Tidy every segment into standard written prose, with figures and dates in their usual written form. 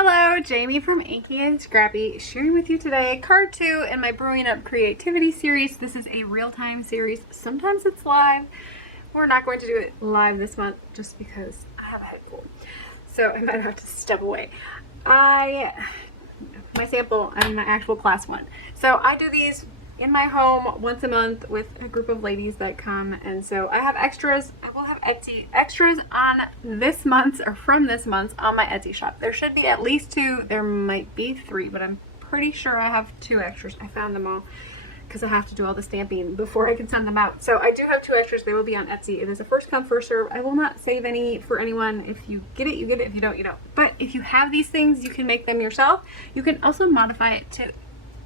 Hello, Jamie from Inky&Scrappy sharing with you today card 2 in my Brewing Up Creativity series. This is a real-time series. Sometimes it's live. We're not going to do it live this month just because I have a head cold. So I might have to step away. My sample and my actual class one. So I do these in my home once a month with a group of ladies that come, and so I have extras. I will have Etsy extras on this month's or from this month's on my Etsy shop. There should be at least 2. There might be 3, but I'm pretty sure I have 2 extras. I found them all because I have to do all the stamping before I can send them out. So I do have 2 extras. They will be on Etsy. It is a first come first serve. I will not save any for anyone. If you get it, you get it. If you don't, you don't. But if you have these things, you can make them yourself. You can also modify it to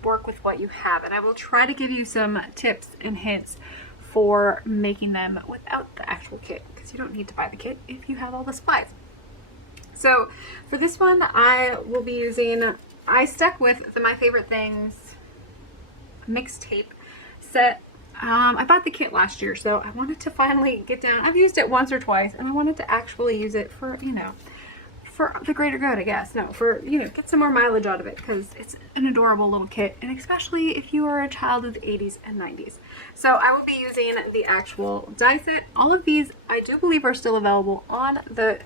work with what you have, and I will try to give you some tips and hints for making them without the actual kit, because you don't need to buy the kit if you have all the supplies. So for this one, I will be using, I stuck with My Favorite Things Mixtape set. I bought the kit last year, so I wanted to finally get down. I've used it once or twice, and I wanted to actually use it for, for the greater good, I guess. No, for, get some more mileage out of it, because it's an adorable little kit, and especially if you are a child of the 80s and 90s. So I will be using the actual die set. All of these, I do believe, are still available on the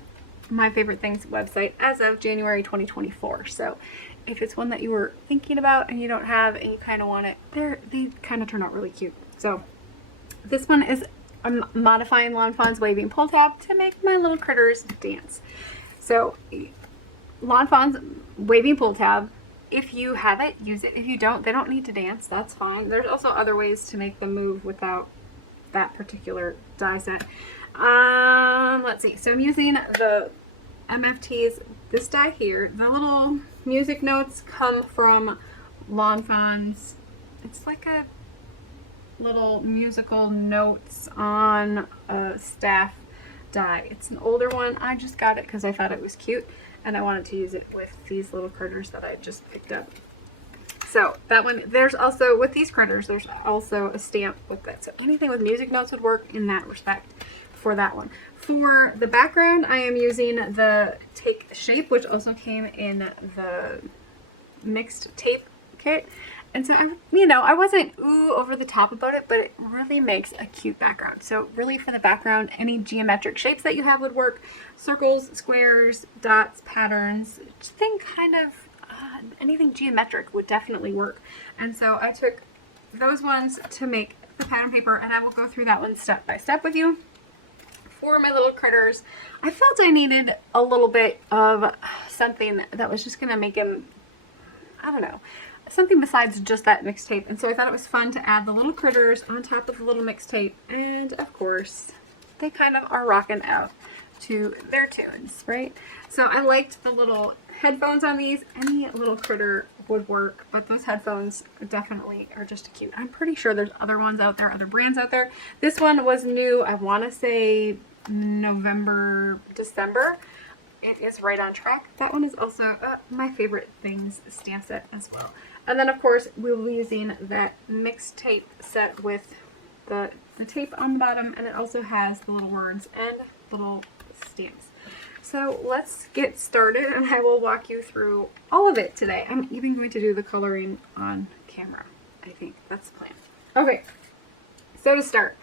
My Favorite Things website as of January 2024. So if it's one that you were thinking about and you don't have and you kind of want it, they kind of turn out really cute. So this one is modifying Lawn Fawn's waving pull tab to make my little critters dance. So, Lawn Fawn's waving pull tab, if you have it, use it. If you don't, they don't need to dance. That's fine. There's also other ways to make them move without that particular die set. Let's see. So I'm using the MFTs, this die here. The little music notes come from Lawn Fawn's. It's like a little musical notes on a staff die. It's an older one. I just got it because I thought it was cute and I wanted to use it with these little critters that I just picked up. So that one, there's also, with these critters, there's also a stamp with that. So anything with music notes would work in that respect for that one. For the background, I am using the Take Shape, which also came in the mixed tape kit. And so, I wasn't over the top about it, but it really makes a cute background. So really for the background, any geometric shapes that you have would work. Circles, squares, dots, patterns, just think kind of anything geometric would definitely work. And so I took those ones to make the pattern paper, and I will go through that one step by step with you. For my little critters, I felt I needed a little bit of something that was just going to make him, I don't know, something besides just that mixtape. And so I thought it was fun to add the little critters on top of the little mixtape. And of course, they kind of are rocking out to their tunes, right? So I liked the little headphones on these. Any little critter would work, but those headphones definitely are just cute. I'm pretty sure there's other ones out there, other brands out there. This one was new, I want to say November, December. It is right on track. That one is also My Favorite Things stamp set as well. And then of course we will be using that mixtape set with the tape on the bottom, and it also has the little words and little stamps. So let's get started, and I will walk you through all of it today. I'm even going to do the coloring on camera. I think that's the plan. Okay, so to start,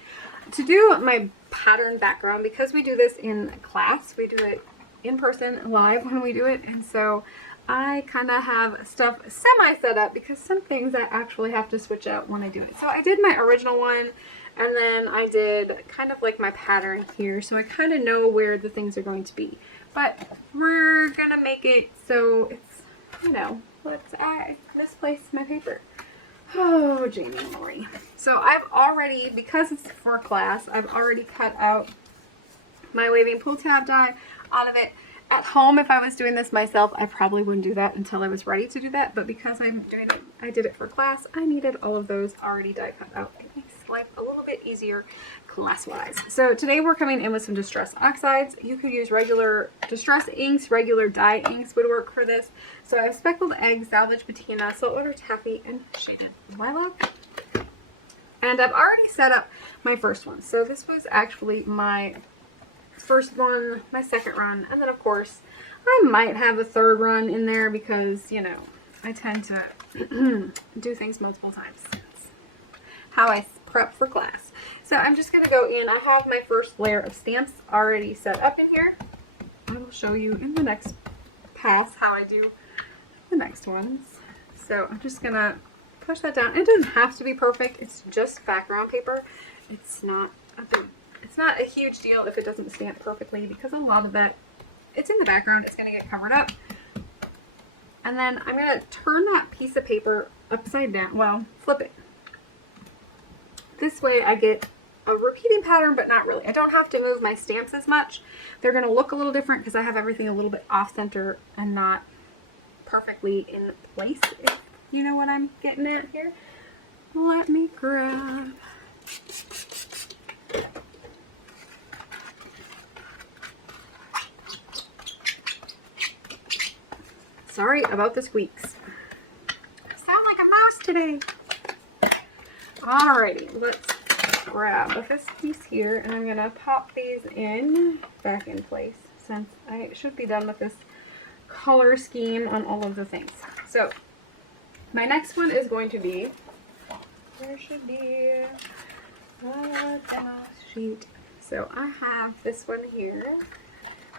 to do my pattern background, because we do this in class, we do it in person live when we do it, and so I kind of have stuff semi set up because some things I actually have to switch out when I do it. So I did my original one, and then I did kind of like my pattern here, so I kind of know where the things are going to be. But we're gonna make it so it's, I misplaced my paper. Oh, Jamie Lori. So I've already, because it's for class, I've already cut out my waving pull tab die out of it. At home, if I was doing this myself, I probably wouldn't do that until I was ready to do that. But because I'm doing it, I did it for class, I needed all of those already die cut out. It makes life a little bit easier class-wise. So today we're coming in with some Distress Oxides. You could use regular Distress inks, regular dye inks would work for this. So I have Speckled Egg, Salvaged Patina, Saltwater, Taffy, and Shaded Lilac. And I've already set up my first one. So this was actually my first one, my second run, and then of course I might have a third run in there because, you know, I tend to do things multiple times. It's how I prep for class. So I'm just going to go in. I have my first layer of stamps already set up in here. I will show you in the next pass how I do the next ones. So I'm just going to push that down. It doesn't have to be perfect. It's just background paper. It's not a huge deal if it doesn't stamp perfectly because a lot of that, it's in the background. It's going to get covered up. And then I'm going to turn that piece of paper upside down. Well, flip it. This way I get a repeating pattern, but not really. I don't have to move my stamps as much. They're going to look a little different because I have everything a little bit off center and not perfectly in place, if you know what I'm getting at here. Let me grab. Sorry about the squeaks. I sound like a mouse today. Alrighty, let's grab this piece here and I'm gonna pop these in back in place since I should be done with this color scheme on all of the things. So my next one is going to be, there should be a demo sheet. So I have this one here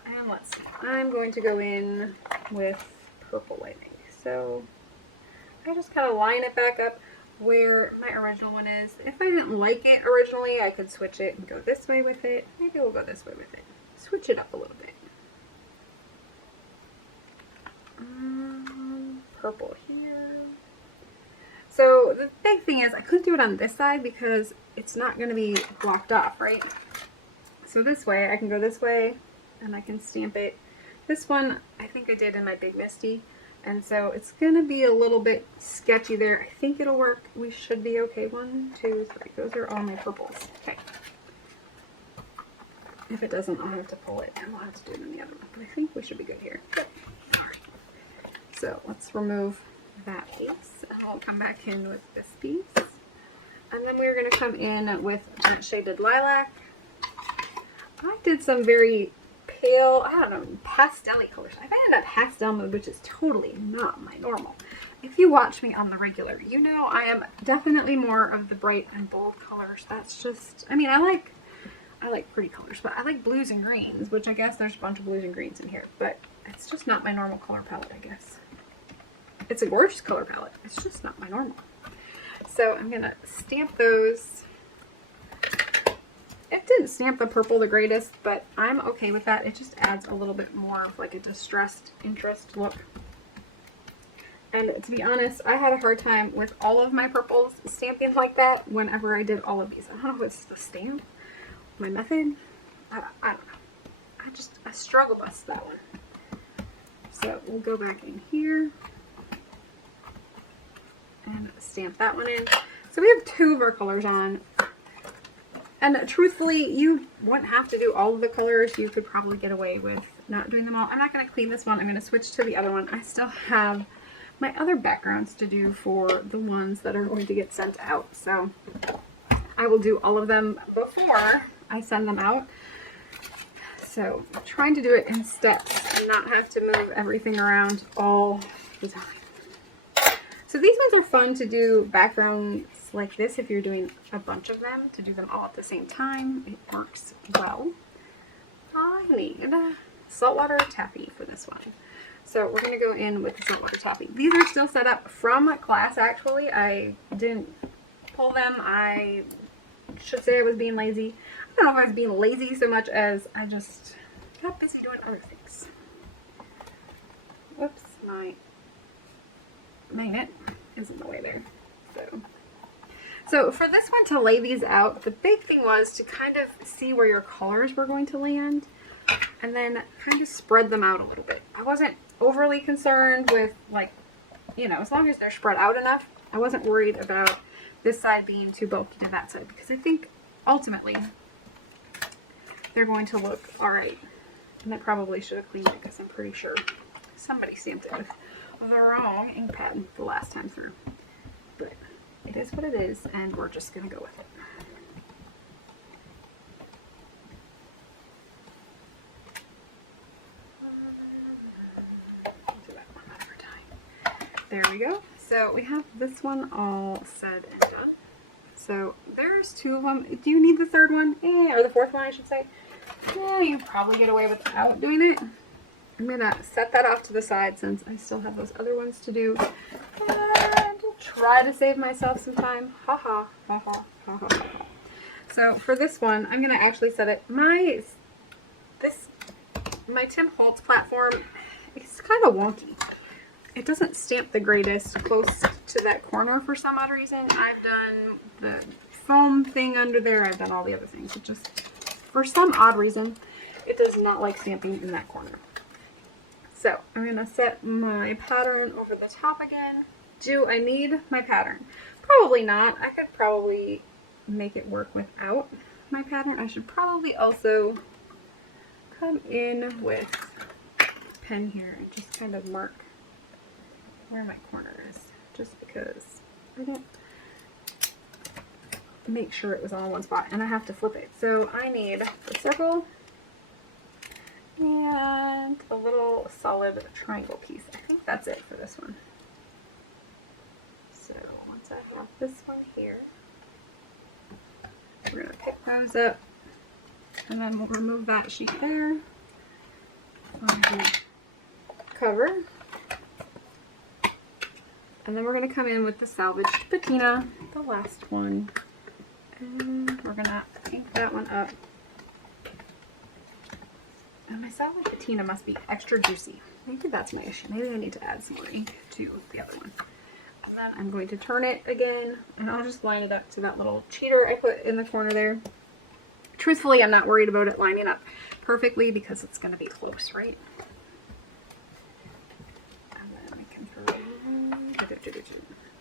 and let's see, I'm going to go in with purple, I think. So I just kind of line it back up where my original one is. If I didn't like it originally, I could switch it and go this way with it. Maybe we'll go this way with it. Switch it up a little bit. Purple here. So the big thing is I couldn't do it on this side because it's not going to be blocked off, right? So this way, I can go this way and I can stamp it. This one, I think I did in my Big Misty. And so it's going to be a little bit sketchy there. I think it'll work. We should be okay. 1, 2, 3. Those are all my purples. Okay. If it doesn't, I'll have to pull it and we'll have to do it in the other one. But I think we should be good here. Good. All right. So let's remove that piece. And I'll come back in with this piece. And then we're going to come in with shaded lilac. I did some very pale, I don't know, pastel-y colors. I've ended up pastel mode, which is totally not my normal. If you watch me on the regular, you know I am definitely more of the bright and bold colors. That's just, I mean, I like pretty colors, but I like blues and greens, which I guess there's a bunch of blues and greens in here, but it's just not my normal color palette, I guess. It's a gorgeous color palette. It's just not my normal. So I'm gonna stamp those. It didn't stamp the purple the greatest, but I'm okay with that. It just adds a little bit more of like a distressed interest look. And to be honest, I had a hard time with all of my purples stamping like that whenever I did all of these. I don't know if it's the stamp, my method. I don't know. I struggle bust that one. So we'll go back in here and stamp that one in. So we have 2 of our colors on. And truthfully, you wouldn't have to do all of the colors. You could probably get away with not doing them all. I'm not going to clean this one. I'm going to switch to the other one. I still have my other backgrounds to do for the ones that are going to get sent out. So I will do all of them before I send them out. So I'm trying to do it in steps and not have to move everything around all the time. So these ones are fun to do backgrounds like this if you're doing a bunch of them, to do them all at the same time. It works well. I need Saltwater Taffy for this one. So we're going to go in with the Saltwater Taffy. These are still set up from class, actually. I didn't pull them. I should say I was being lazy. I don't know if I was being lazy so much as I just got busy doing other things. Whoops, my magnet is in the way there. So for this one to lay these out, the big thing was to kind of see where your colors were going to land and then kind of spread them out a little bit. I wasn't overly concerned with, like, you know, as long as they're spread out enough, I wasn't worried about this side being too bulky to that side because I think ultimately they're going to look alright. And I probably should have cleaned it because I'm pretty sure somebody stamped it with the wrong ink pad the last time through. But it is what it is, and we're just going to go with it. There we go. So we have this one all said and done. So there's 2 of them. Do you need the 3rd one? Or the 4th one, I should say. Yeah, you probably get away without doing it. I'm gonna set that off to the side since I still have those other ones to do. And try to save myself some time. Ha ha, ha ha, ha ha, ha ha. So for this one, I'm gonna actually set it. My Tim Holtz platform is kind of wonky. It doesn't stamp the greatest close to that corner for some odd reason. I've done the foam thing under there. I've done all the other things. It just, for some odd reason, it does not like stamping in that corner. So I'm going to set my pattern over the top again. Do I need my pattern? Probably not. I could probably make it work without my pattern. I should probably also come in with a pen here and just kind of mark where my corner is, just because I don't make sure it was all in one spot and I have to flip it. So I need the circle and a little solid triangle piece. I think that's it for this one. So once I have this one here, we're going to pick those up and then we'll remove that sheet there on the cover. And then we're going to come in with the Salvaged Patina, the last one. And we're going to ink that one up. And my Salvaged Patina must be extra juicy. Maybe that's my issue. Maybe I need to add some more ink to the other one. And then I'm going to turn it again, and I'll just line it up to that little cheater I put in the corner there. Truthfully, I'm not worried about it lining up perfectly because it's going to be close, right?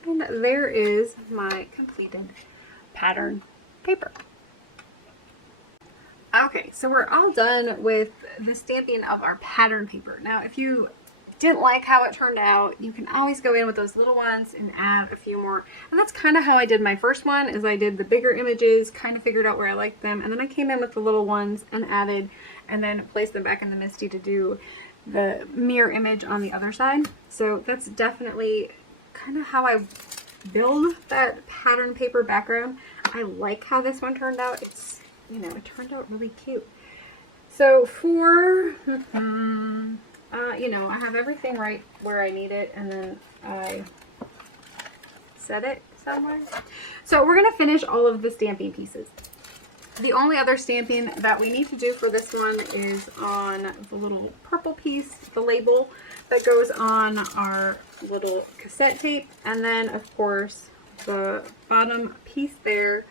And there is my completed pattern paper. Okay, so we're all done with the stamping of our pattern paper. Now, if you didn't like how it turned out, you can always go in with those little ones and add a few more. And that's kind of how I did my first one, is I did the bigger images, kind of figured out where I liked them, and then I came in with the little ones and added, and then placed them back in the MISTI to do the mirror image on the other side. So that's definitely kind of how I build that pattern paper background. I like how this one turned out. It's, you know, it turned out really cute. So for, you know, I have everything right where I need it, and then I set it somewhere. So we're going to finish all of the stamping pieces. The only other stamping that we need to do for this one is on the little purple piece, the label that goes on our little cassette tape, and then of course the bottom piece there.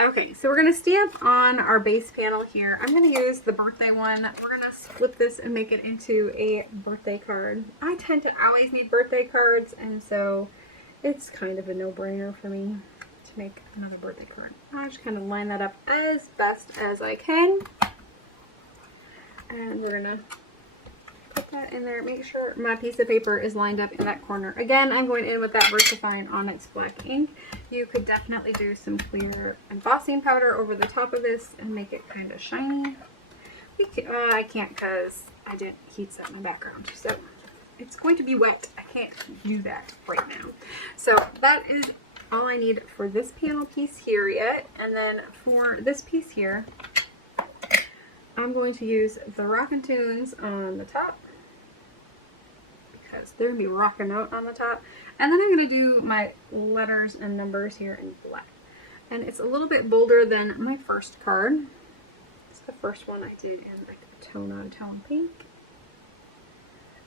Okay, so we're going to stamp on our base panel here. I'm going to use the birthday one. We're going to split this and make it into a birthday card. I tend to always need birthday cards, and so it's kind of a no-brainer for me to make another birthday card. I just kind of line that up as best as I can. And we're going to put that in there. Make sure my piece of paper is lined up in that corner. Again, I'm going in with that VersaFine Onyx black ink. You could definitely do some clear embossing powder over the top of this and make it kind of shiny. I can't because I didn't heat set my background. So it's going to be wet. I can't do that right now. So that is all I need for this panel piece here yet. And then for this piece here, I'm going to use the Rockin' Tunes on the top, because they're going to be rocking out on the top. And then I'm going to do my letters and numbers here in black. And it's a little bit bolder than my first card. It's the first one I did in like a tone-on-tone pink.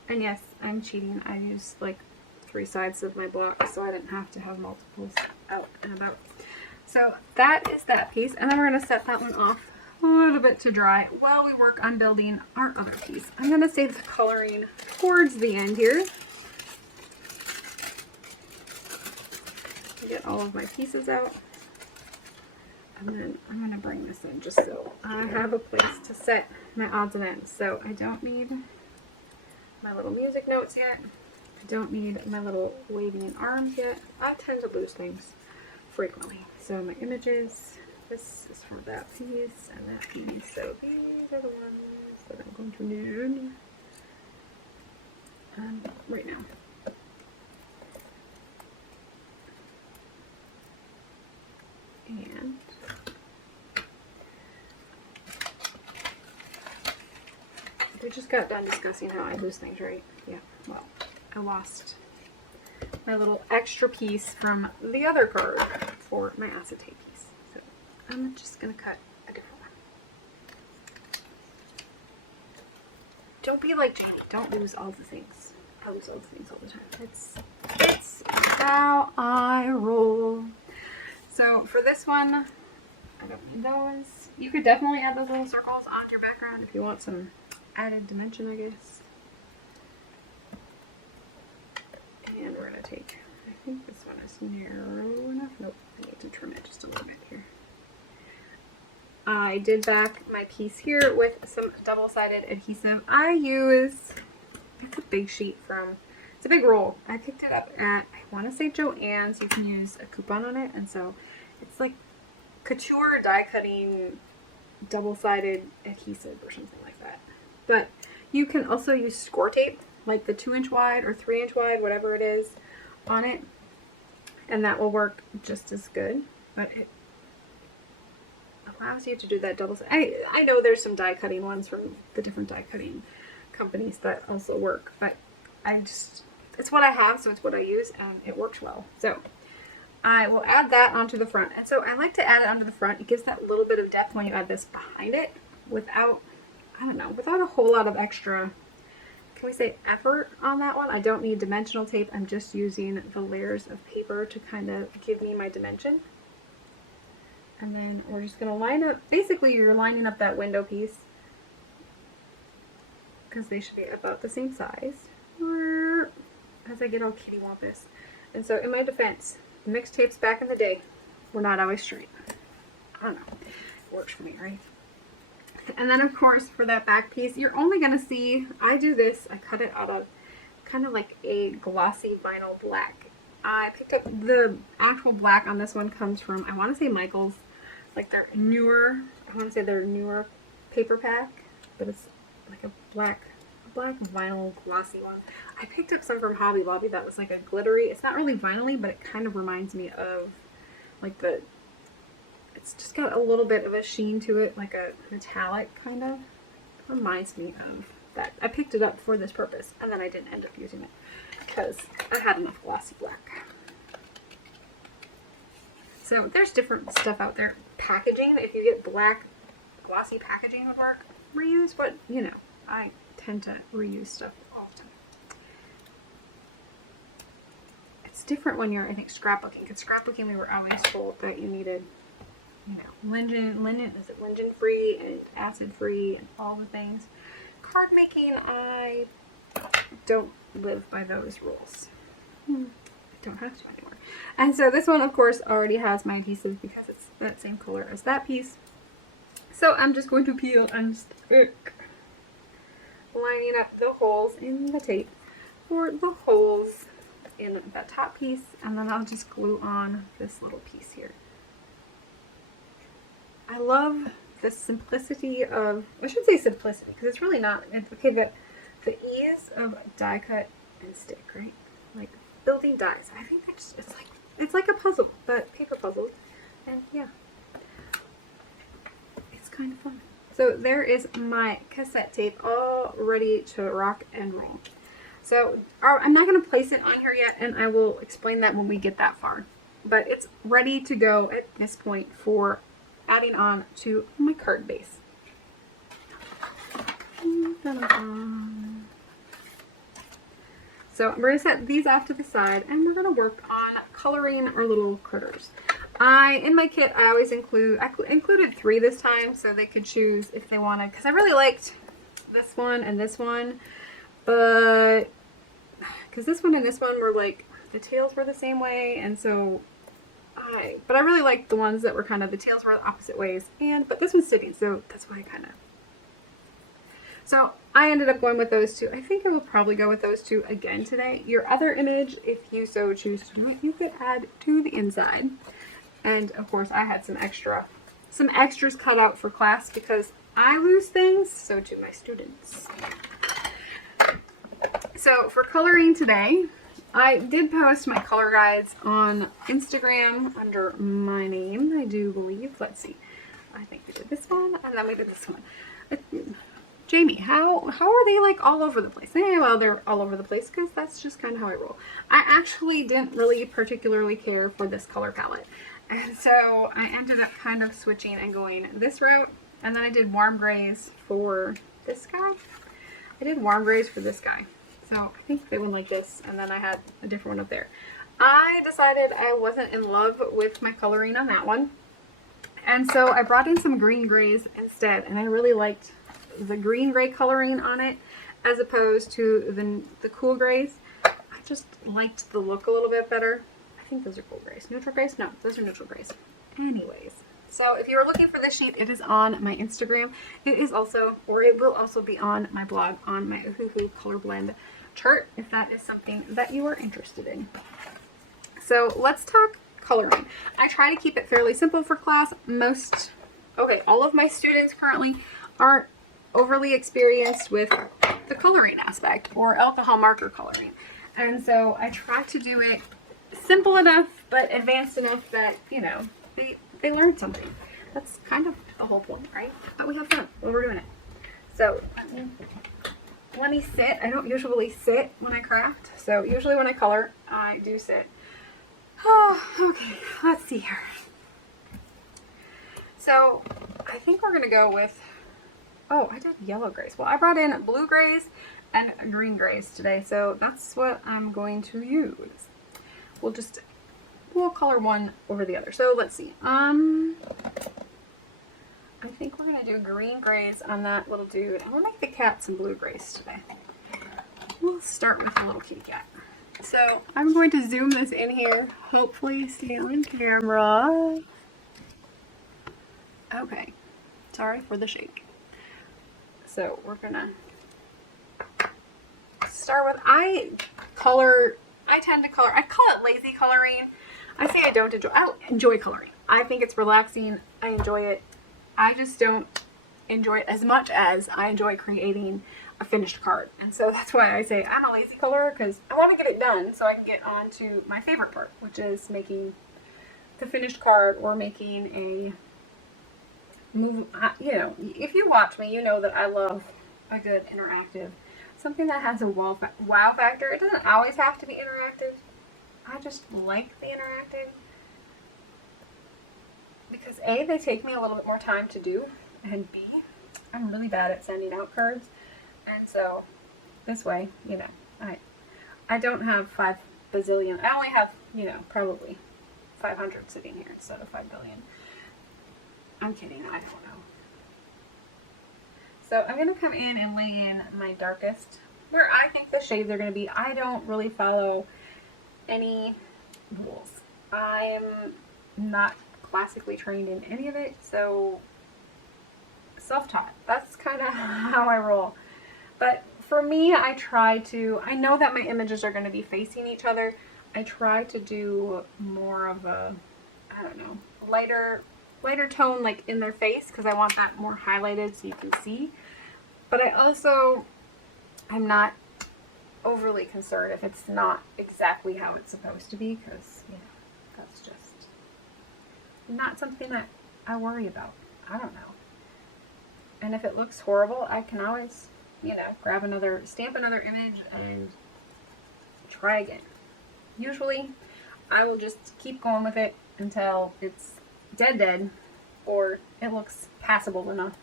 And yes, I'm cheating. I used like 3 sides of my block, so I didn't have to have multiples out and about. So that is that piece. And then we're going to set that one off a little bit to dry while we work on building our other piece. I'm going to save the coloring towards the end here. Get all of my pieces out. And then I'm going to bring this in just so I have a place to set my odds and ends. So I don't need my little music notes yet. I don't need my little waving arms yet. I tend to lose things frequently. So my images, this is for that piece and that piece. So these are the ones that I'm going to need right now. they just got done discussing how I lose things, right? Yeah, well, I lost my little extra piece from the other card for my acetate piece. So I'm just going to cut a different one. Don't be like Jaime. Don't lose all the things. I lose all the things all the time. It's how I roll. So for this one, I don't need those. You could definitely add those little circles on your background if you want some added dimension, I guess. And we're going to take, I think this one is narrow enough. Nope, I need to trim it just a little bit here. I did back my piece here with some double-sided adhesive. I use, it's a big sheet from, it's a big roll. I picked it up at, I want to say Joann's. You can use a coupon on it. And so it's like couture die cutting double-sided adhesive or something like that. But you can also use score tape, like the 2-inch wide or 3-inch wide, whatever it is, on it. And that will work just as good. But it allows you to do that double side. I know there's some die cutting ones from the different die cutting companies that also work, but it's what I have, so it's what I use, and it works well. So I will add that onto the front. And so I like to add it onto the front. It gives that little bit of depth when you add this behind it without, I don't know, without a whole lot of extra, can we say, effort on that one. I don't need dimensional tape. I'm just using the layers of paper to kind of give me my dimension. And then we're just going to line up, basically you're lining up that window piece because they should be about the same size as I get all kittywampus. And so in my defense, the mixtapes back in the day were not always straight. I don't know. It works for me, right? And then of course for that back piece, you're only going to see, I do this, I cut it out of kind of like a glossy vinyl black. I picked up the actual black on this one comes from, I want to say Michael's. Like their newer, I want to say their newer paper pack, but it's like a black vinyl glossy one. I picked up some from Hobby Lobby that was like a glittery, it's not really vinyl-y, but it kind of reminds me of like it's just got a little bit of a sheen to it, like a metallic kind of. It reminds me of that. I picked it up for this purpose, and then I didn't end up using it because I had enough glossy black. So there's different stuff out there. Packaging, if you get black glossy packaging would work. Reuse, but you know, I tend to reuse stuff all the time. It's different when you're, I think, scrapbooking. Because scrapbooking, we were always told that you needed, you know, linen free and acid free and all the things. Card making, I don't live by those rules. Don't have to anymore. And so this one, of course, already has my adhesive because it's that same color as that piece. So I'm just going to peel and stick, lining up the holes in the tape for the holes in that top piece, and then I'll just glue on this little piece here. I love the simplicity of, I should say simplicity, because it's really not, okay, the ease of die cut and stick, right? Like building dies. I think that's just, it's like a puzzle, but paper puzzle. And yeah, it's kind of fun. So there is my cassette tape all ready to rock and roll. So I'm not going to place it on here yet, and I will explain that when we get that far. But it's ready to go at this point for adding on to my card base. So we're going to set these off to the side, and we're going to work on coloring our little critters. In my kit, I always included 3 this time, so they could choose if they wanted, because I really liked this one and this one, but because this one and this one were like, the tails were the same way, and so but I really liked the ones that were kind of, the tails were the opposite ways, but this one's sitting, so that's why so I ended up going with those 2. I think I will probably go with those 2 again today. Your other image, if you so choose to, you could add to the inside. And of course I had some extras cut out for class because I lose things, so do my students. So for coloring today, I did post my color guides on Instagram under my name, I do believe. Let's see. I think we did this one, and then we did this one. Jaime, how are they like all over the place? Eh, well, they're all over the place because that's just kind of how I roll. I actually didn't really particularly care for this color palette. And so I ended up kind of switching and going this route. And then I did warm grays for this guy. I did warm grays for this guy. So I think they went like this. And then I had a different one up there. I decided I wasn't in love with my coloring on that one. And so I brought in some green grays instead. And I really liked the green gray coloring on it as opposed to the cool grays. I just liked the look a little bit better. I think those are cool grays. Neutral grays? No, those are neutral grays. Anyways, so if you're looking for this sheet, it is on my Instagram. It is also, or it will also be on my blog on my Oohoo color blend chart if that is something that you are interested in. So let's talk coloring. I try to keep it fairly simple for class. All of my students currently aren't overly experienced with the coloring aspect or alcohol marker coloring. And so I try to do it simple enough but advanced enough that, you know, they learn something. That's kind of the whole point, right? But we have fun when we're doing it. So let me sit. I don't usually sit when I craft. So usually when I color, I do sit. Oh, okay, let's see here. So I think we're gonna go with, oh, I did yellow grays. Well, I brought in blue grays and green grays today, so that's what I'm going to use. We'll color one over the other. So let's see. I think we're gonna do green grays on that little dude. I'm gonna make the cat some blue grays today. We'll start with the little kitty cat. So I'm going to zoom this in here. Hopefully see on camera. Okay. Sorry for the shake. So we're gonna start with, I tend to color, I call it lazy coloring. I say I enjoy coloring. I think it's relaxing. I enjoy it. I just don't enjoy it as much as I enjoy creating a finished card. And so that's why I say I'm a lazy colorer, because I want to get it done so I can get on to my favorite part, which is making the finished card or making a move. You know, if you watch me, you know that I love a good interactive, something that has a wow factor. It doesn't always have to be interactive. I just like the interactive because A, they take me a little bit more time to do, and B, I'm really bad at sending out cards. And so this way, you know, I don't have 5 bazillion. I only have, you know, probably 500 sitting here instead of 5 billion. I'm kidding. I don't know. So I'm going to come in and lay in my darkest where I think the shades are going to be. I don't really follow any rules. I'm not classically trained in any of it, so self-taught. That's kind of how I roll. But for me, I know that my images are going to be facing each other. I try to do more of a, I don't know, lighter tone like in their face because I want that more highlighted so you can see. But I'm not overly concerned if it's not exactly how it's supposed to be, because, you know, that's just not something that I worry about. I don't know. And if it looks horrible, I can always, you know, stamp another image and try again. Usually, I will just keep going with it until it's dead, or it looks passable enough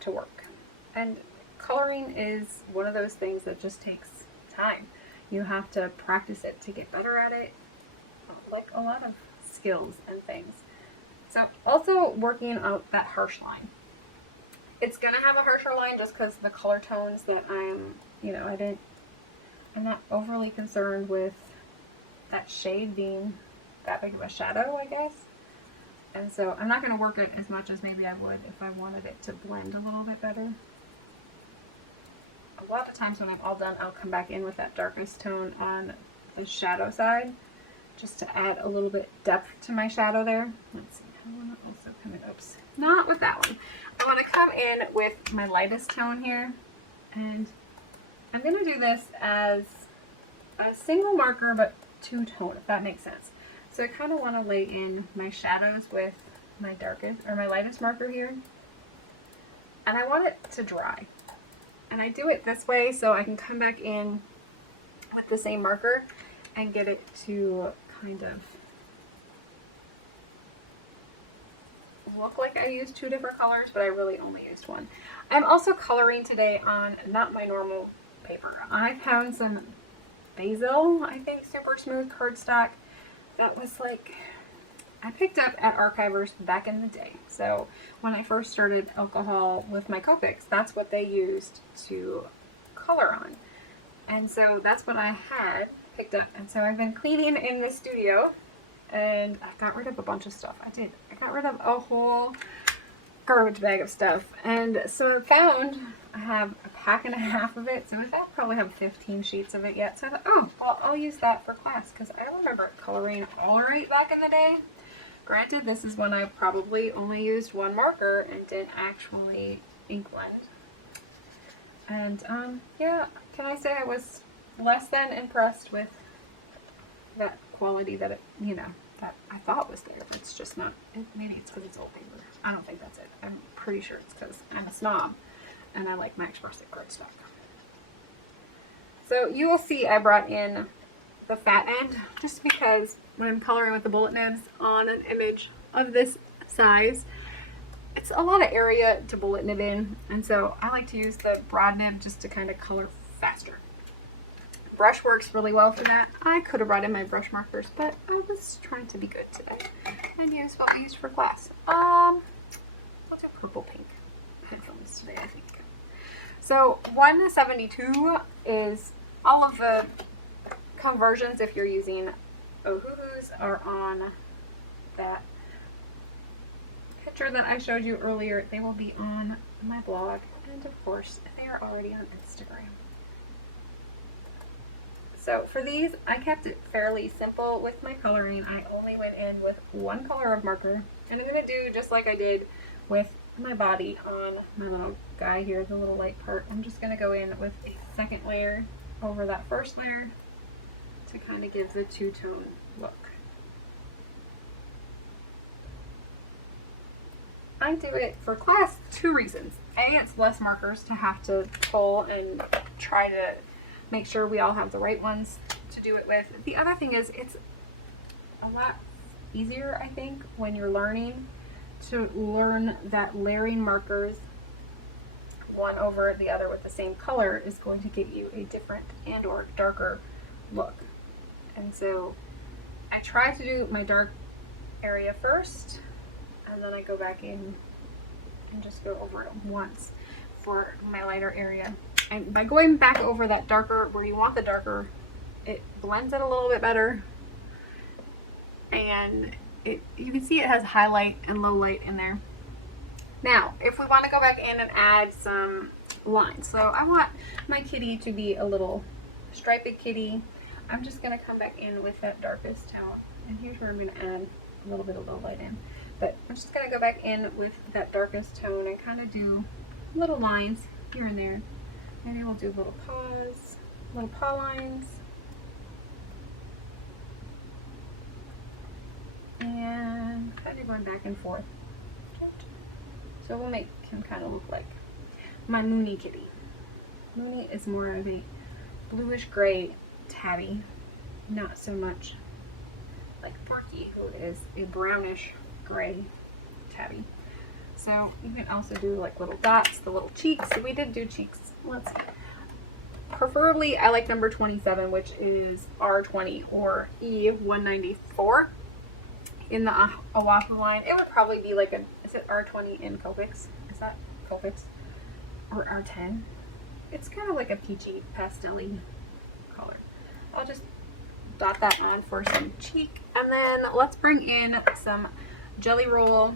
to work. And coloring is one of those things that just takes time. You have to practice it to get better at it, like a lot of skills and things. So also working out that harsh line. It's gonna have a harsher line just because the color tones that I'm not overly concerned with that shade being that big of a shadow, I guess. And so I'm not going to work it as much as maybe I would if I wanted it to blend a little bit better. A lot of times when I'm all done, I'll come back in with that darkest tone on the shadow side, just to add a little bit depth to my shadow there. Let's see, I want to also come in, oops, not with that one. I want to come in with my lightest tone here, and I'm going to do this as a single marker, but two-tone, if that makes sense. So I kind of want to lay in my shadows with my darkest, or my lightest marker here. And I want it to dry. And I do it this way so I can come back in with the same marker and get it to kind of look like I used two different colors, but I really only used one. I'm also coloring today on not my normal paper. I found some basil, I think, super smooth cardstock that was like, I picked up at Archivers back in the day. So when I first started alcohol with my Copics, that's what they used to color on. And so that's what I had picked up. And so I've been cleaning in the studio, and I got rid of a bunch of stuff. I got rid of a whole garbage bag of stuff. And so I have a pack and a half of it. So I probably have 15 sheets of it yet. So I thought, oh, well, I'll use that for class, because I remember coloring all right back in the day. Granted, this is when I probably only used one marker and didn't actually ink blend. And yeah, can I say I was less than impressed with that quality that it, you know, that I thought was there. It's just not. Maybe it's because it's old paper. I don't think that's it. I'm pretty sure it's because I'm a snob and I like my expressive cardstock. So you will see I brought in the fat end just because when I'm coloring with the bullet nibs on an image of this size, it's a lot of area to bullet nib in, and so I like to use the broad nib just to kind of color faster. Brush works really well for that. I could have brought in my brush markers, but I was trying to be good today and use what we used for class. What's a purple pink headphones today, I think. So 172 is all of the conversions. If you're using Ohuhus are on that picture that I showed you earlier. They will be on my blog, and of course they are already on Instagram. So for these, I kept it fairly simple with my coloring. I only went in with one color of marker, and I'm going to do just like I did with my body on my little guy here, the little light part. I'm just going to go in with a second layer over that first layer to kind of give the two-tone look. I do it for class, two reasons. A, it's less markers to have to pull and try to make sure we all have the right ones to do it with. The other thing is it's a lot easier, I think, when you're learning to learn that layering markers one over the other with the same color is going to give you a different and or darker look. And so I try to do my dark area first, and then I go back in and just go over it once for my lighter area. And by going back over that darker, where you want the darker, it blends it a little bit better. And you can see it has highlight and low light in there. Now, if we want to go back in and add some lines. So I want my kitty to be a little striped kitty. I'm just going to come back in with that darkest tone. And here's where I'm going to add a little bit of low light in. But I'm just going to go back in with that darkest tone and kind of do little lines here and there. Maybe we'll do little paws, little paw lines. And kind of going back and forth. So we'll make him kind of look like my Mooney kitty. Mooney is more of a bluish gray tabby, not so much like Porky, who is a brownish gray tabby. So you can also do like little dots, the little cheeks. So we did do cheeks. Let's preferably I like number 27, which is R20 or E194 in the Oahu line. It would probably be like is it R20 in Copics? Is that Copics? Or R10? It's kind of like a peachy pastel-y color. I'll just dot that on for some cheek, and then let's bring in some Jelly Roll,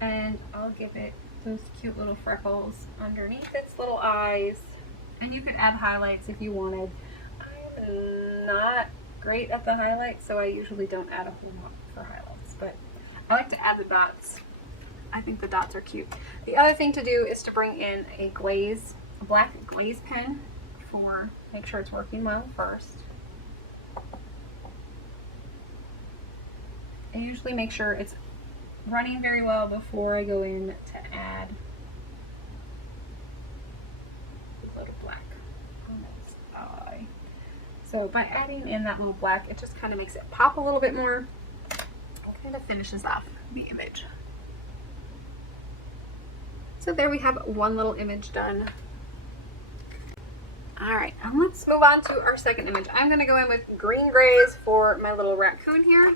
and I'll give it those cute little freckles underneath its little eyes. And you could add highlights if you wanted. I'm not great at the highlights, so I usually don't add a whole lot for highlights, but I like to add the dots. I think the dots are cute. The other thing to do is to bring in a glaze, a black glaze pen, for make sure it's working well first. I usually make sure it's running very well before I go in to add So by adding in that little black, it just kind of makes it pop a little bit more and kind of finishes off the image. So there we have one little image done. Alright, and let's move on to our second image. I'm going to go in with green grays for my little raccoon here.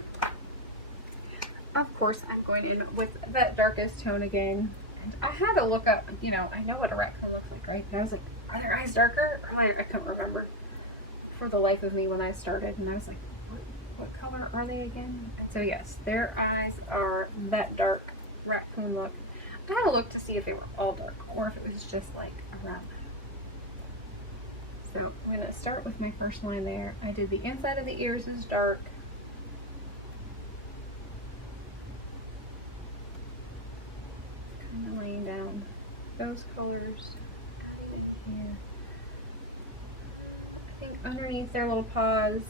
Of course, I'm going in with that darkest tone again. And I had to look up, you know, I know what a raccoon looks like, right? But I was like, are their eyes darker? I couldn't remember for the life of me when I started. And I was like, what color are they again? So yes, their eyes are that dark raccoon look. I had to look to see if they were all dark or if it was just like around. So I'm going to start with my first line there. I did the inside of the ears is dark. Kind of laying down those colors. Here. I think underneath their little paws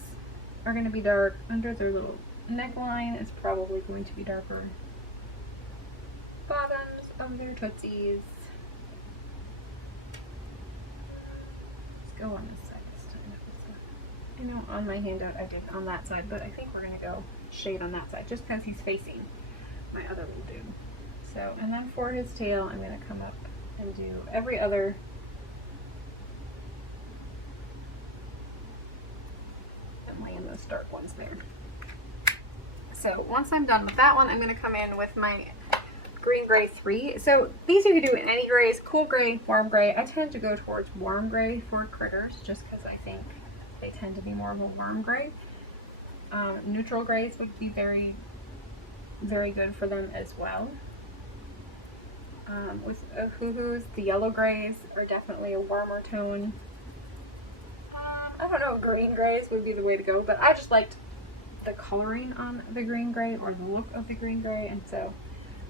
are going to be dark. Under their little neckline is probably going to be darker. Bottoms of their tootsies. Let's go on this side this time. I know on my handout I did on that side, but I think we're going to go shade on that side just because he's facing my other little dude. So, and then for his tail, I'm going to come up and do every other and lay in those dark ones there. So once I'm done with that one, I'm going to come in with my green gray 3. So these you can do in any grays, cool gray, warm gray. I tend to go towards warm gray for critters just because I think they tend to be more of a warm gray. Neutral grays would be very, very good for them as well. With hoo-hoos, the yellow grays are definitely a warmer tone. I don't know, green grays would be the way to go, but I just liked the coloring on the green gray or the look of the green gray, and so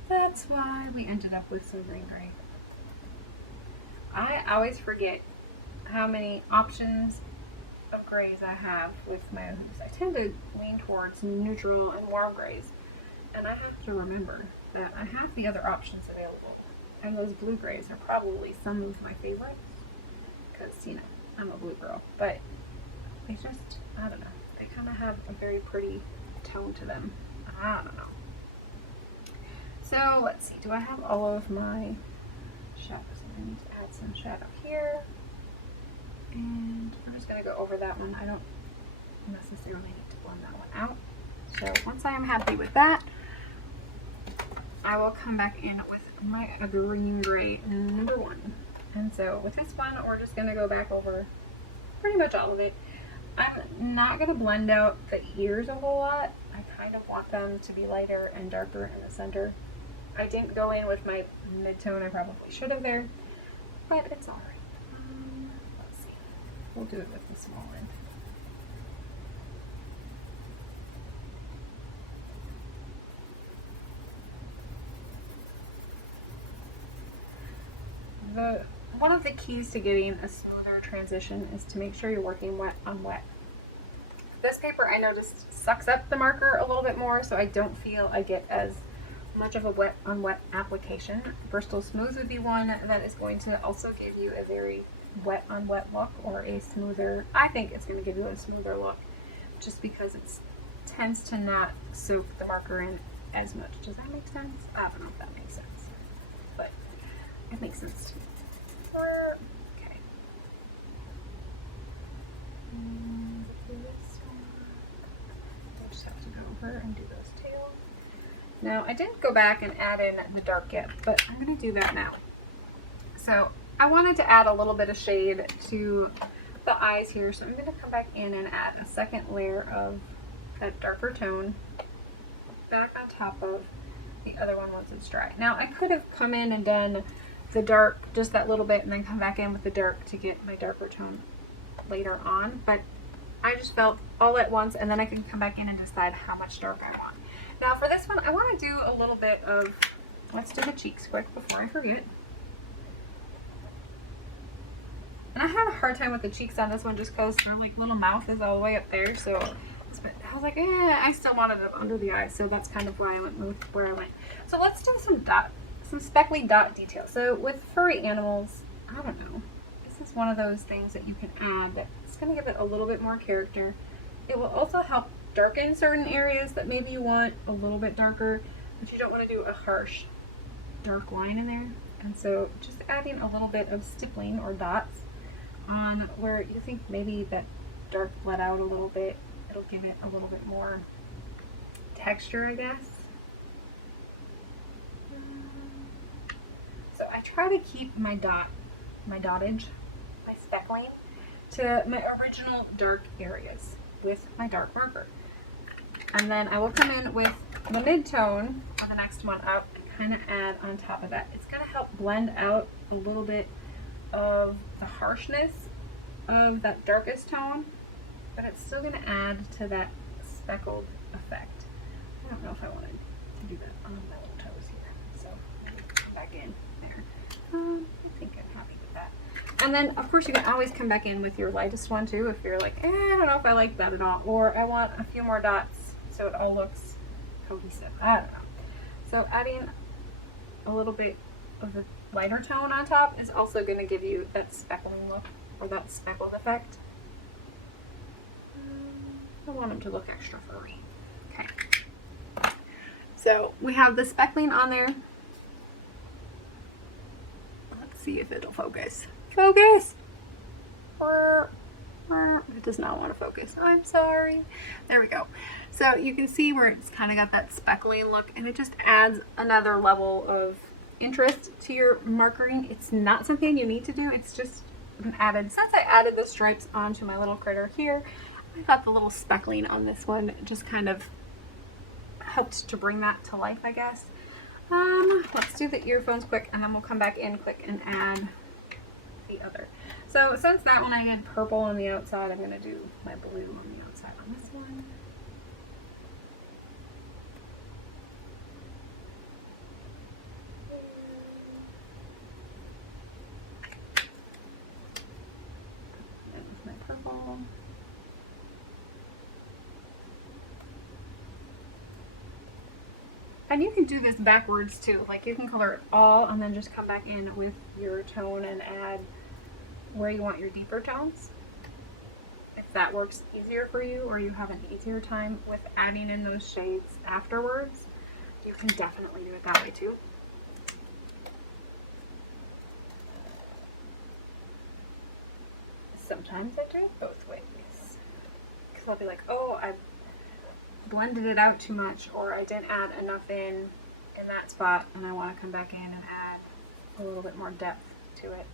that's why we ended up with some green gray. I always forget how many options of grays I have with my hoops. I tend to lean towards neutral and warm grays, and I have to remember that I have the other options available. And those blue grays are probably some of my favorites because, you know, I'm a blue girl. But they just, I don't know, they kind of have a very pretty tone to them. I don't know. So let's see, do I have all of my shadows? I need to add some shadow here. And I'm just going to go over that one. I don't necessarily need to blend that one out. So once I am happy with that, I will come back in with my green gray number 1. And so with this one, we're just going to go back over pretty much all of it. I'm not going to blend out the ears a whole lot. I kind of want them to be lighter and darker in the center. I didn't go in with my mid-tone. I probably should have there, but it's alright. Let's see. We'll do it with the small end. One of the keys to getting a smoother transition is to make sure you're working wet on wet. This paper I noticed sucks up the marker a little bit more, so I don't feel I get as much of a wet on wet application. Bristol Smooth would be one that is going to also give you a very wet on wet look, or a smoother, I think it's going to give you a smoother look just because it tends to not soak the marker in as much. Does that make sense? I don't know if that makes sense, but it makes sense to me. Okay. I just have to go over and do those tails. Now, I didn't go back and add in the dark yet, but I'm going to do that now. So, I wanted to add a little bit of shade to the eyes here, so I'm going to come back in and add a second layer of that darker tone back on top of the other one once it's dry. Now, I could have come in and done the dark just that little bit and then come back in with the dark to get my darker tone later on, but I just felt all at once, and then I can come back in and decide how much dark I want. Now for this one, I want to do a little bit of, let's do the cheeks quick before I forget. And I had a hard time with the cheeks on this one just because their like little mouth is all the way up there, so I was like, I still wanted it under the eyes, so that's kind of why I went with where I went. So let's do some speckly dot detail. So with furry animals, I don't know, this is one of those things that you can add that It's going to give it a little bit more character. It will also help darken certain areas that maybe you want a little bit darker, but you don't want to do a harsh dark line in there. And so just adding a little bit of stippling or dots on where you think maybe that dark bled out a little bit, it'll give it a little bit more texture, I guess. So I try to keep my dottage, my speckling, to my original dark areas with my dark marker. And then I will come in with the mid-tone of the next one up and kind of add on top of that. It's going to help blend out a little bit of the harshness of that darkest tone, but it's still going to add to that speckled effect. I don't know if I wanted to do that on my little toes here, so let me come back in there. I think I'm happy with that. And then, of course, you can always come back in with your lightest one too if you're like, I don't know if I like that at all, or I want a few more dots so it all looks cohesive. I don't know. So adding a little bit of the lighter tone on top is also going to give you that speckling look, or that speckled effect. I want them to look extra furry. Okay. So we have the speckling on there. Let's see if it'll focus. Focus! It does not want to focus. I'm sorry. There we go. So you can see where it's kind of got that speckling look, and it just adds another level of interest to your markering. It's not something you need to do. It's just an added, since I added the stripes onto my little critter here, I thought the little speckling on this one just kind of helped to bring that to life, I guess. Let's do the earphones quick, and then we'll come back in quick and add the other. So since that one I did purple on the outside, I'm going to do my blue on the outside on this one. And with my purple. And you can do this backwards too. Like you can color it all and then just come back in with your tone and add where you want your deeper tones. If that works easier for you, or you have an easier time with adding in those shades afterwards, you can definitely do it that way too. Sometimes I do it both ways. Because I'll be like, oh, I blended it out too much, or I didn't add enough in that spot, and I want to come back in and add a little bit more depth to it.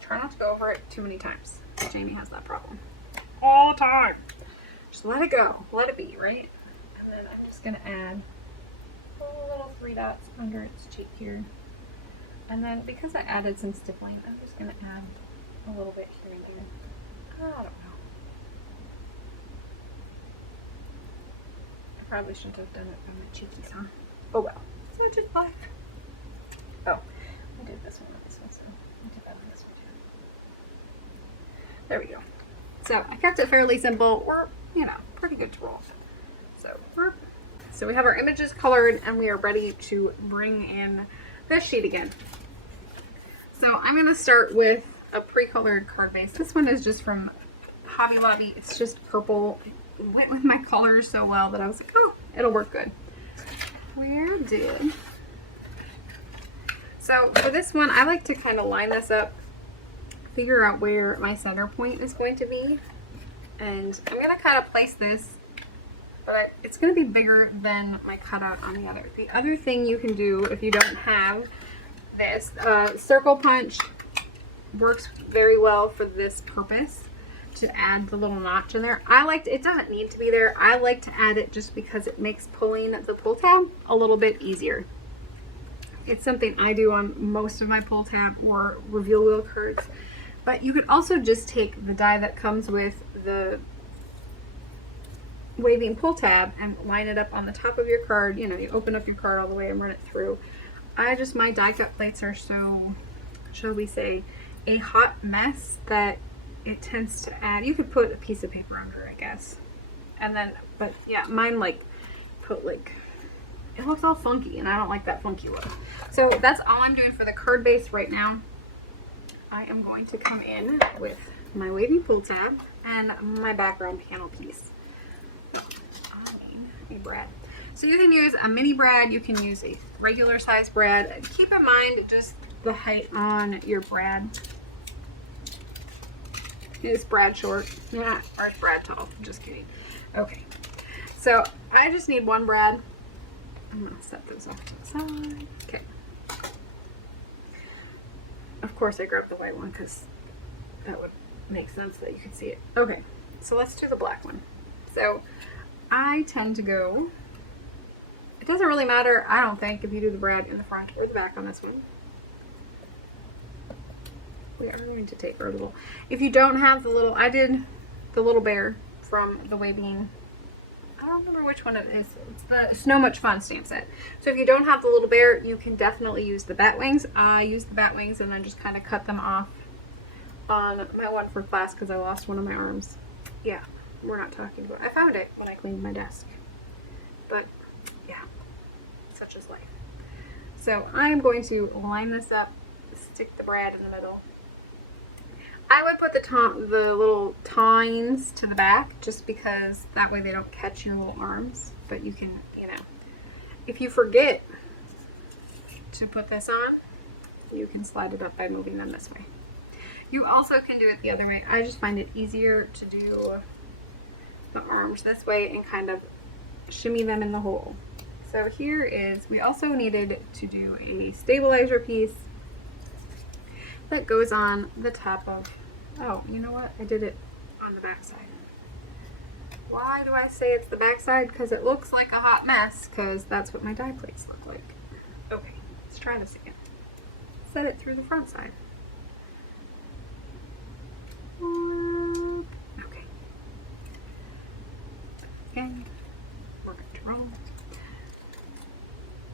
Try not to go over it too many times. Jaime has that problem all the time. Just let it go, let it be, right? And then I'm just gonna add little 3 dots under its cheek here. And then because I added some stippling, I'm just gonna add a little bit here and there. I don't know. I probably shouldn't have done it on my cheekies, huh? Oh well. Such is life. Oh, I did this one on this one, so I did that on this one too. There we go. So I kept it fairly simple. We're, you know, pretty good to roll. So we have our images colored and we are ready to bring in this sheet again. So I'm going to start with a pre-colored card base. This one is just from Hobby Lobby. It's just purple. It went with my colors so well that I was like, oh, it'll work good. Where did... So for this one, I like to kind of line this up, figure out where my center point is going to be, and I'm going to kind of place this, but it's going to be bigger than my cutout on the other. The other thing you can do if you don't have this, circle punch works very well for this purpose, to add the little notch in there. It doesn't need to be there. I like to add it just because it makes pulling the pull tab a little bit easier. It's something I do on most of my pull tab or reveal wheel cards. But you could also just take the die that comes with the waving pull tab and line it up on the top of your card. You know, you open up your card all the way and run it through. My die cut plates are so shall we say, a hot mess that it tends to add. You could put a piece of paper under, I guess. And then, but yeah, mine like put like, it looks all funky and I don't like that funky look. So that's all I'm doing for the card base right now. I am going to come in with my wavy pull tab and my background panel piece. I mean, a brad. So you can use a mini brad, you can use a regular size brad. Keep in mind just the height on your brad. Is brad short? Yeah, or is brad tall? Just kidding. Okay, so I just need one brad. I'm gonna set those off to the side. Okay. Of course I grabbed the white one because that would make sense that you could see it. Okay, so let's do the black one. So I tend to go, it doesn't really matter, I don't think, if you do the brad in the front or the back on this one. We are going to take our little, if you don't have the little, I did the little bear from the Waving, I don't remember which one it is. It's the Snow Much Fun stamp set. So if you don't have the little bear, you can definitely use the bat wings. I use the bat wings and then just kind of cut them off on my one for class because I lost one of my arms. Yeah, we're not talking about it. I found it when I cleaned my desk. But yeah, such is life. So I'm going to line this up, stick the brad in the middle. I would put the little tines to the back just because that way they don't catch your little arms. But you can, you know, if you forget to put this on, you can slide it up by moving them this way. You also can do it the other way. I just find it easier to do the arms this way and kind of shimmy them in the hole. So here is, we also needed to do a stabilizer piece that goes on the top of, oh, you know what? I did it on the back side. Why do I say it's the back side? Because it looks like a hot mess, because that's what my die plates look like. Okay, let's try this again. Set it through the front side. Okay. And we're going to roll.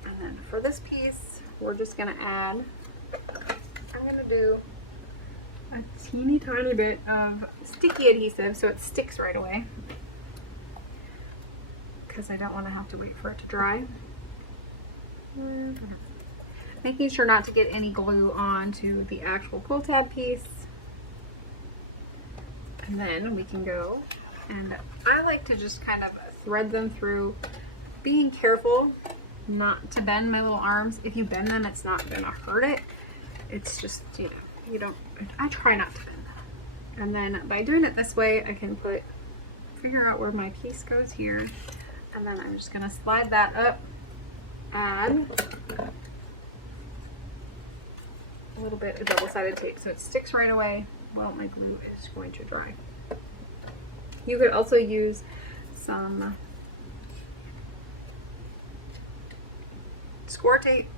And then for this piece, we're just going to add, I'm going to do a teeny tiny bit of sticky adhesive so it sticks right away, because I don't want to have to wait for it to dry. Making sure not to get any glue onto the actual pull tab piece. And then we can go, and I like to just kind of thread them through, being careful not to bend my little arms. If you bend them, it's not going to hurt it. It's just, you know, you don't, I try not to bend them. And then by doing it this way, I can figure out where my piece goes here. And then I'm just going to slide that up, add a little bit of double-sided tape so it sticks right away while my glue is going to dry. You could also use some score tape,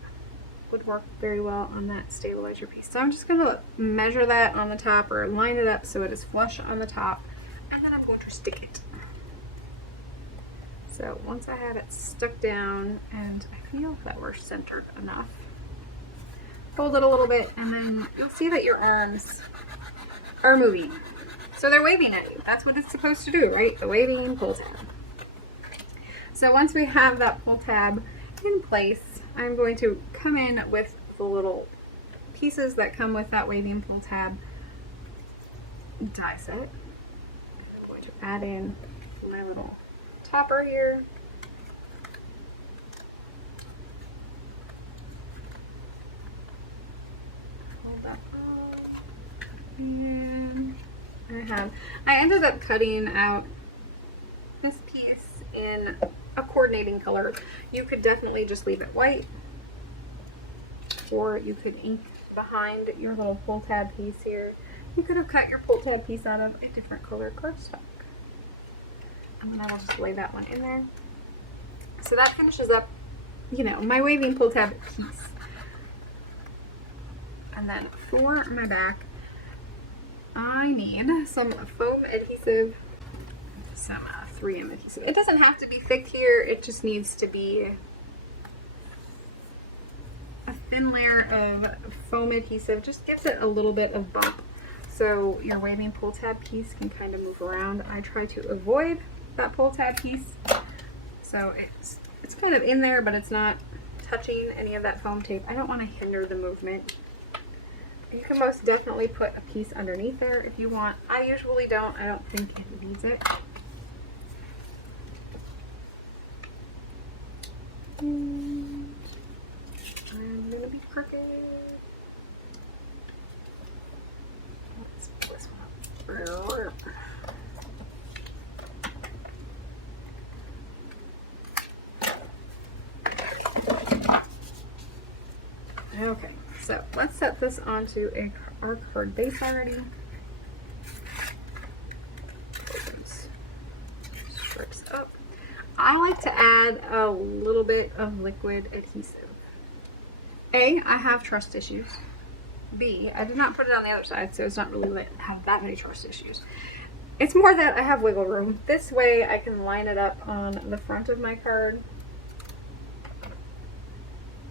would work very well on that stabilizer piece. So I'm just going to measure that on the top, or line it up so it is flush on the top, and then I'm going to stick it. So once I have it stuck down, and I feel that we're centered enough, fold it a little bit, and then you'll see that your arms are moving. So they're waving at you. That's what it's supposed to do, right? The waving pull tab. So once we have that pull tab in place, I'm going to come in with the little pieces that come with that waving pull tab die set. I'm going to add in my little topper here. Hold that up. And I ended up cutting out this piece in a coordinating color. You could definitely just leave it white, or you could ink behind your little pull tab piece here. You could have cut your pull tab piece out of a different color cardstock. And then I will just lay that one in there. So that finishes up, you know, my waving pull tab piece. And then for my back, I need some foam adhesive, some 3M adhesive. It doesn't have to be thick here, it just needs to be a thin layer of foam adhesive just gives it a little bit of bump. So your waving pull tab piece can kind of move around. I try to avoid that pull tab piece. So it's kind of in there, but it's not touching any of that foam tape. I don't want to hinder the movement. You can most definitely put a piece underneath there if you want. I usually don't. I don't think it needs it. And I'm gonna be crooked. Let's pull this one up. Okay, so let's set this onto our card base already. Strips up. I like to add a little bit of liquid adhesive. A, I have trust issues. B, I did not put it on the other side, so it's not really like I have that many trust issues. It's more that I have wiggle room. This way I can line it up on the front of my card.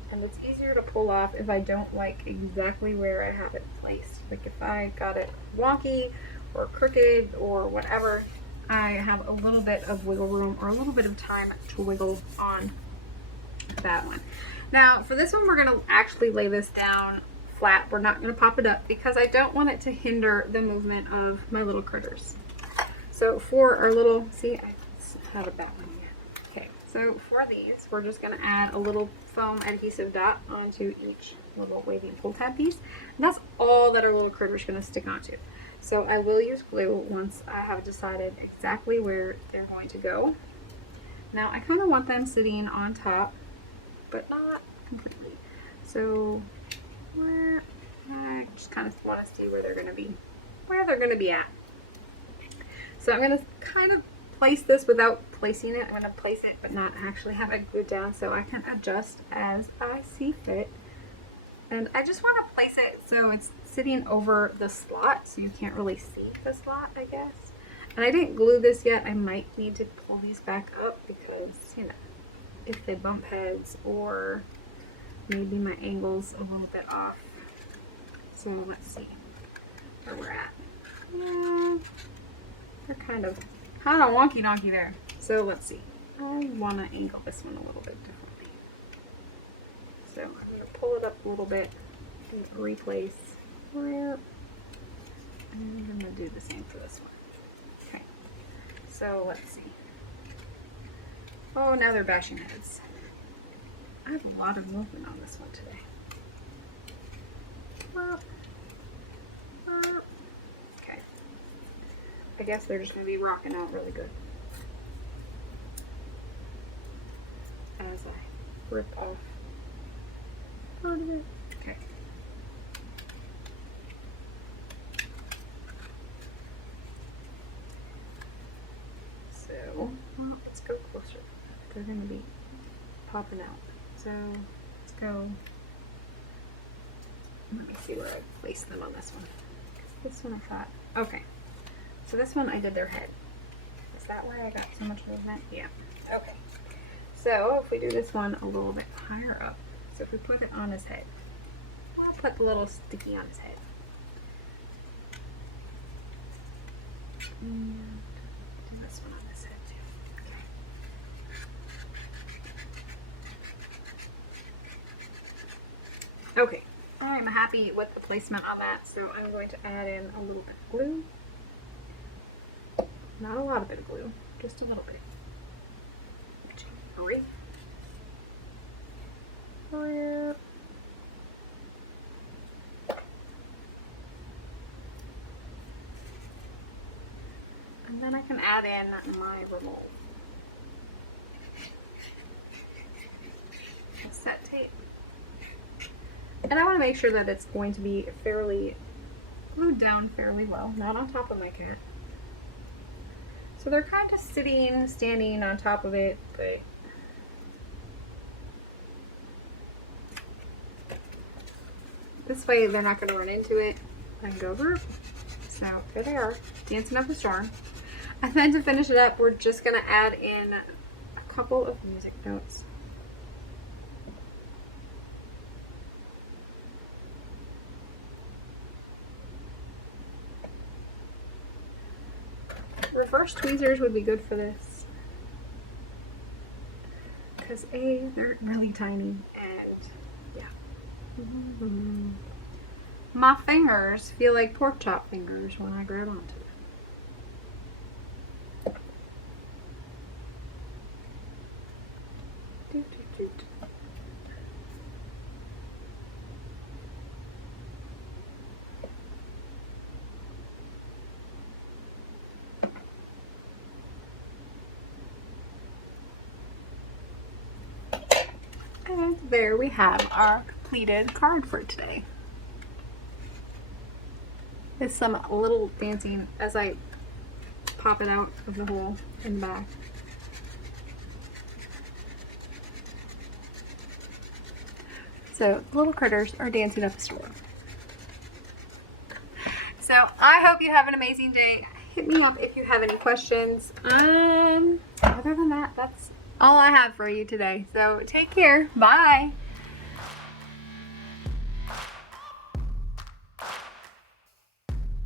And it's easier to pull off if I don't like exactly where I have it placed. Like if I got it wonky or crooked or whatever, I have a little bit of wiggle room or a little bit of time to wiggle on that one. Now for this one, we're going to actually lay this down flat. We're not going to pop it up because I don't want it to hinder the movement of my little critters. So for our little, see, I have it that one here. Okay, so for these, we're just going to add a little foam adhesive dot onto each little waving pull tab piece. And that's all that our little critter is going to stick onto. So I will use glue once I have decided exactly where they're going to go. Now I kind of want them sitting on top, but not completely. So I just kind of want to see where they're going to be at. So I'm going to kind of place this without placing it. I'm going to place it but not actually have it glued down so I can adjust as I see fit. And I just want to place it so it's sitting over the slot so you can't really see the slot, I guess. And I didn't glue this yet. I might need to pull these back up because, you know, if they bump heads or maybe my angle's a little bit off. So let's see where we're at. Yeah, they're kind of wonky donkey there. So let's see. I want to angle this one a little bit differently. So I'm going to pull it up a little bit and replace. And I'm going to do the same for this one. Okay. So let's see. Oh, now they're bashing heads. I have a lot of movement on this one today. Okay. I guess they're just going to be rocking out really good. As I rip off. Okay. So, well, let's go closer. They're going to be popping out. So, let's go. Let me see where I placed them on this one. This one I thought. Okay. So this one I did their head. Is that where I got so much movement? Yeah. Okay. So if we do this one a little bit higher up. So if we put it on his head. I'll put the little sticky on his head. And do this one on his head too. Okay. Okay. I'm happy with the placement on that, so I'm going to add in a little bit of glue. Not a lot of bit of glue, just a little bit. Hurry. And then I can add in my remold. Set tape. And I want to make sure that it's going to be fairly glued down fairly well, not on top of my cat. So they're kind of standing on top of it, but this way they're not going to run into it and go group. So there they are, dancing up the storm. And then to finish it up, we're just going to add in a couple of music notes. reverse tweezers would be good for this. Because A, they're really tiny, and yeah. My fingers feel like pork chop fingers when I grab onto them. And there we have our completed card for today. There's some little dancing as I pop it out of the hole in the back. So little critters are dancing up a storm. So I hope you have an amazing day. Hit me up if you have any questions. Other than that, that's all I have for you today. So take care. Bye.